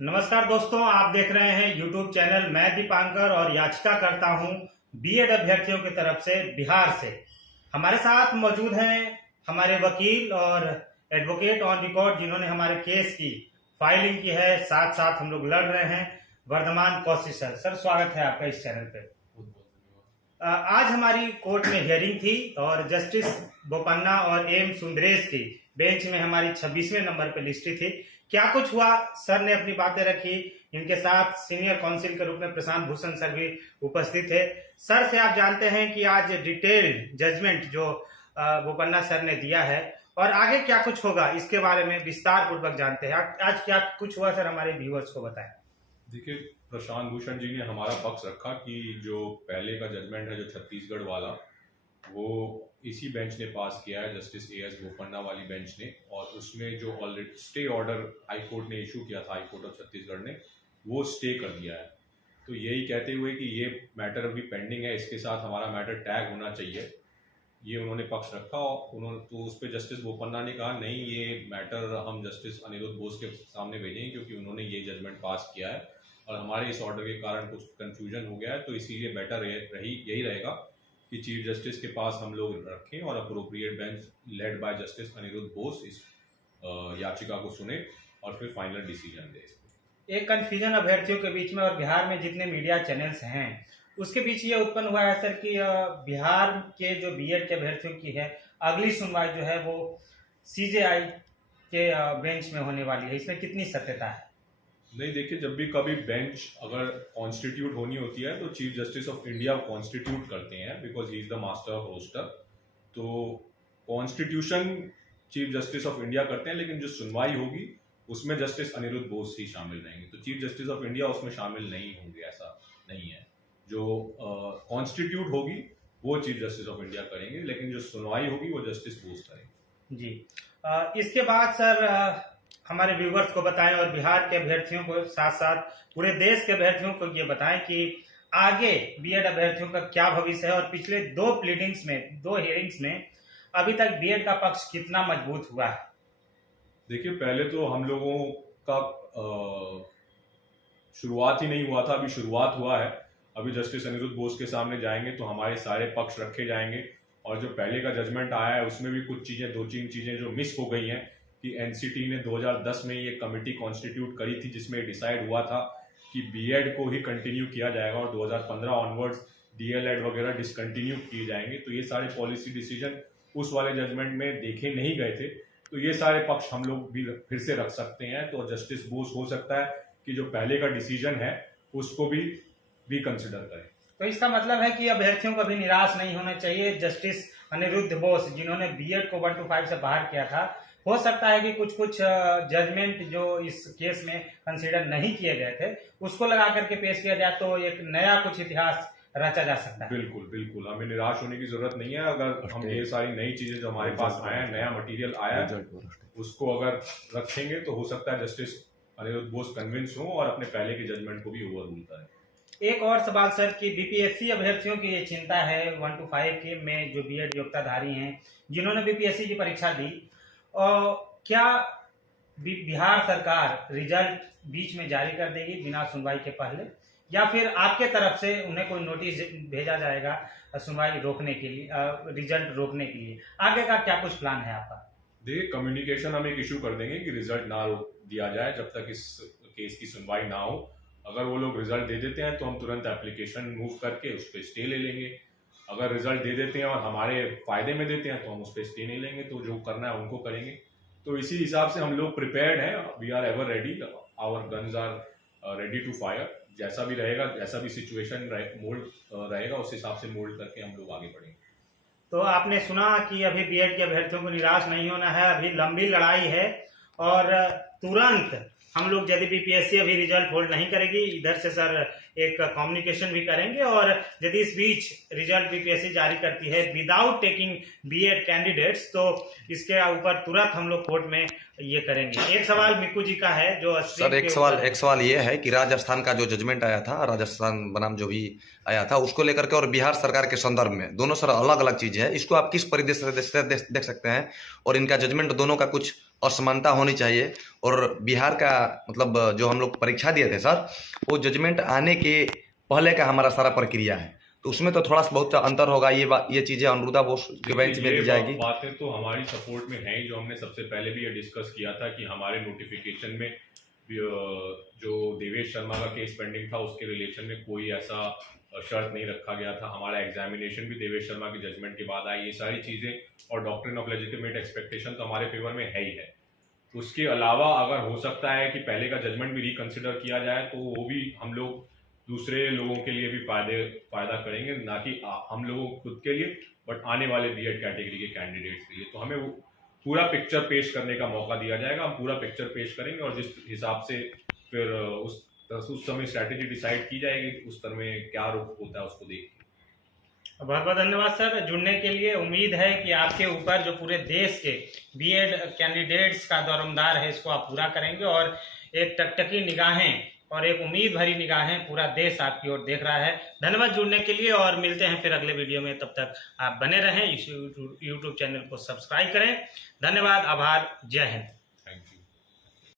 नमस्कार दोस्तों, आप देख रहे हैं यूट्यूब चैनल। मैं दीपांकर और याचिका करता हूं बीएड अभ्यर्थियों की तरफ से बिहार से। हमारे साथ मौजूद हैं हमारे वकील और एडवोकेट ऑन रिकॉर्ड, जिन्होंने हमारे केस की फाइलिंग की है। साथ साथ हम लोग लड़ रहे हैं। वर्धमान कौशिक सर, स्वागत है आपका इस चैनल पे। आज हमारी कोर्ट में हियरिंग थी और जस्टिस बोपन्ना और एम सुंदरेश की बेंच में हमारी 26वें नंबर पे लिस्टी थी। क्या कुछ हुआ, सर ने अपनी बातें रखी। इनके साथ सीनियर काउंसिल के रूप में प्रशांत भूषण सर भी उपस्थित थे। सर से आप जानते हैं कि आज डिटेल्ड जजमेंट जो बोपन्ना सर ने दिया है और आगे क्या कुछ होगा इसके बारे में विस्तार पूर्वक जानते हैं। आज क्या कुछ हुआ सर, हमारे व्यूअर्स को बताएं। देखिए, प्रशांत भूषण जी ने हमारा पक्ष रखा कि जो पहले का जजमेंट है जो छत्तीसगढ़ वाला, वो इसी बेंच ने पास किया है, जस्टिस एएस बोपन्ना वाली बेंच ने। और उसमें जो already stay order high court ने इशू किया था, हाई कोर्ट ऑफ छत्तीसगढ़ ने वो स्टे कर दिया है। तो यही कहते हुए कि ये मैटर अभी पेंडिंग है, इसके साथ हमारा मैटर टैग होना चाहिए, ये उन्होंने पक्ष रखा। और उन्होंने तो उस पर जस्टिस बोपन्ना ने कहा नहीं, ये मैटर हम जस्टिस अनिरुद्ध बोस के सामने भेजेंगे क्योंकि उन्होंने ये जजमेंट पास किया है और हमारे इस ऑर्डर के कारण कुछ कंफ्यूजन हो गया है। तो इसीलिए बेटर यही रहेगा कि चीफ जस्टिस के पास हम लोग रखें और appropriate bench led by justice Aniruddha Bose इस याचिका को सुने और फिर फाइनल डिसीजन दे। एक कंफ्यूजन अभ्यर्थियों के बीच में और बिहार में जितने मीडिया चैनल्स हैं उसके बीच ये उत्पन्न हुआ है सर कि बिहार के जो बीएड के अभ्यर्थियों की है अगली सुनवाई जो है वो सीजेआई के बेंच में होने वाली है। इसमें कितनी सत्यता है? नहीं, देखिए, जब भी कभी बेंच अगर कॉन्स्टिट्यूट होनी होती है तो chief justice of India constitute करते हैं, because he is the master of roster. तो constitution chief justice of India करते हैं, लेकिन जो सुनवाई होगी उसमें जस्टिस अनिरुद्ध बोस ही शामिल रहेंगे। तो चीफ जस्टिस ऑफ इंडिया उसमें शामिल नहीं होंगे, ऐसा नहीं है। जो कॉन्स्टिट्यूट होगी वो चीफ जस्टिस ऑफ इंडिया करेंगे, लेकिन जो सुनवाई होगी वो जस्टिस बोस करेंगे। जी, इसके बाद सर हमारे व्यूवर्स को बताएं और बिहार के अभ्यर्थियों को साथ साथ पूरे देश के अभ्यर्थियों को ये बताएं कि आगे बीएड अभ्यर्थियों का क्या भविष्य है और पिछले दो हियरिंग्स में अभी तक बीएड का पक्ष कितना मजबूत हुआ है। देखिए, पहले तो हम लोगों का शुरुआत ही नहीं हुआ था, अभी शुरुआत हुआ है। अभी जस्टिस अनिरुद्ध बोस के सामने जाएंगे तो हमारे सारे पक्ष रखे जाएंगे और जो पहले का जजमेंट आया है उसमें भी कुछ चीजें, दो तीन चीजें जो मिस हो गई हैं कि एनसीटी ने 2010 में ये कमेटी कॉन्स्टिट्यूट करी थी जिसमें डिसाइड हुआ था कि बीएड को ही कंटिन्यू किया जाएगा और 2015 ऑनवर्ड्स डीएलएड वगैरह डिसकंटिन्यू किए जाएंगे। तो ये सारे पॉलिसी डिसीजन उस वाले जजमेंट में देखे नहीं गए थे, तो ये सारे पक्ष हम लोग भी फिर से रख सकते हैं। तो जस्टिस बोस हो सकता है कि जो पहले का डिसीजन है उसको भी कंसिडर करें। तो इसका मतलब है कि अभ्यर्थियों को भी निराश नहीं होना चाहिए। जस्टिस अनिरुद्ध बोस जिन्होंने बीएड को 1 to 5 से बाहर किया था, हो सकता है कि कुछ जजमेंट जो इस केस में कंसीडर नहीं किए गए थे उसको लगा करके पेश किया जाए तो एक नया कुछ इतिहास रचा जा सकता है। बिल्कुल बिल्कुल, हमें निराश होने की जरूरत नहीं है। अगर हम ये सारी नई चीजें जो हमारे पास आया है, नया मटेरियल आया है, उसको अगर रखेंगे तो हो सकता है जस्टिस अनिरुद्ध बोस कन्विंस हो और अपने पहले के जजमेंट को भी ओवर रूल करें। एक और सवाल सर कि बीपीएससी अभ्यर्थियों की ये चिंता है 1 to 5 के में जो बीएड योग्यताधारी हैं जिन्होंने बीपीएससी की परीक्षा दी, और क्या बिहार सरकार रिजल्ट बीच में जारी कर देगी बिना सुनवाई के पहले, या फिर आपके तरफ से उन्हें कोई नोटिस भेजा जाएगा सुनवाई रोकने के लिए, रिजल्ट रोकने के लिए? आगे का क्या कुछ प्लान है आपका? देखिए, कम्युनिकेशन हम एक इशू कर देंगे कि रिजल्ट ना दिया जाए जब तक इस केस की सुनवाई ना हो। अगर वो लोग रिजल्ट दे देते हैं तो हम तुरंत एप्लीकेशन मूव करके उस पर स्टे ले लेंगे। अगर रिजल्ट दे देते हैं और हमारे फायदे में देते हैं तो हम उस पर स्टे नहीं लेंगे, तो जो करना है उनको करेंगे। तो इसी हिसाब से हम लोग प्रिपेयर्ड हैं, we are ever ready, our guns are ready to fire. जैसा भी रहेगा, जैसा भी सिचुएशन मोल्ड रहेगा उस हिसाब से मोल्ड करके हम लोग आगे बढ़ेंगे। तो आपने सुना कि अभी बीएड के अभ्यर्थियों को निराश नहीं होना है, अभी लंबी लड़ाई है और तुरंत हम लोग यदि बीपीएससी अभी रिजल्ट होल्ड नहीं करेगी, इधर से सर एक कम्युनिकेशन भी करेंगे और यदि इस बीच रिजल्ट बीपीएससी जारी करती है विदाउट टेकिंग बीएड कैंडिडेट्स तो इसके ऊपर तुरंत हम लोग कोर्ट में ये करेंगे। एक सवाल मिक्कू जी का है जो सर, एक सवाल ये है कि राजस्थान का जो जजमेंट आया था, राजस्थान बनाम जो भी आया था, उसको लेकर के और बिहार सरकार के संदर्भ में, दोनों सर अलग अलग चीजें हैं। इसको आप किस परिदृश्य से देख सकते हैं? और इनका जजमेंट दोनों का कुछ असमानता होनी चाहिए। और बिहार का मतलब जो हम लोग परीक्षा दिए थे सर, वो जजमेंट आने के पहले का हमारा सारा प्रक्रिया है, तो उसमें तो थोड़ा सा बहुत अंतर होगा। ये चीजें अनुरुद्धा बोस के बेंच में दी जाएगी। बातें तो हमारी सपोर्ट में है ही, जो हमने सबसे पहले भी ये डिस्कस किया था कि हमारे नोटिफिकेशन में जो देवेश शर्मा का केस पेंडिंग था उसके रिलेशन में कोई ऐसा शर्त नहीं रखा गया था। हमारा एग्जामिनेशन भी देवेश शर्मा की जजमेंट के बाद आई। ये सारी चीजें और डॉक्ट्रिन ऑफ लेजिटिमेट एक्सपेक्टेशन तो हमारे फेवर में है ही है। उसके अलावा अगर हो सकता है कि पहले का जजमेंट भी रिकंसिडर किया जाए तो वो भी हम लोग दूसरे लोगों के लिए भी फायदा करेंगे, ना कि हम लोगों खुद के लिए, बट आने वाले बीएड कैटेगरी के कैंडिडेट्स के लिए। तो हमें वो पूरा पिक्चर पेश करने का मौका दिया जाएगा, हम पूरा पिक्चर पेश करेंगे और जिस हिसाब से फिर उस समय स्ट्रैटेजी डिसाइड की जाएगी, उस तरह में क्या रुख होता है उसको देख के। बहुत बहुत धन्यवाद सर जुड़ने के लिए। उम्मीद है कि आपके ऊपर जो पूरे देश के बीएड कैंडिडेट्स का दौरमदार है इसको आप पूरा करेंगे, और एक टकटकी निगाहें और एक उम्मीद भरी निगाहें पूरा देश आपकी ओर देख रहा है। धन्यवाद जुड़ने के लिए और मिलते हैं फिर अगले वीडियो में। तब तक आप बने रहें, इस यूट्यूब चैनल को सब्सक्राइब करें। धन्यवाद, आभार, जय हिंद।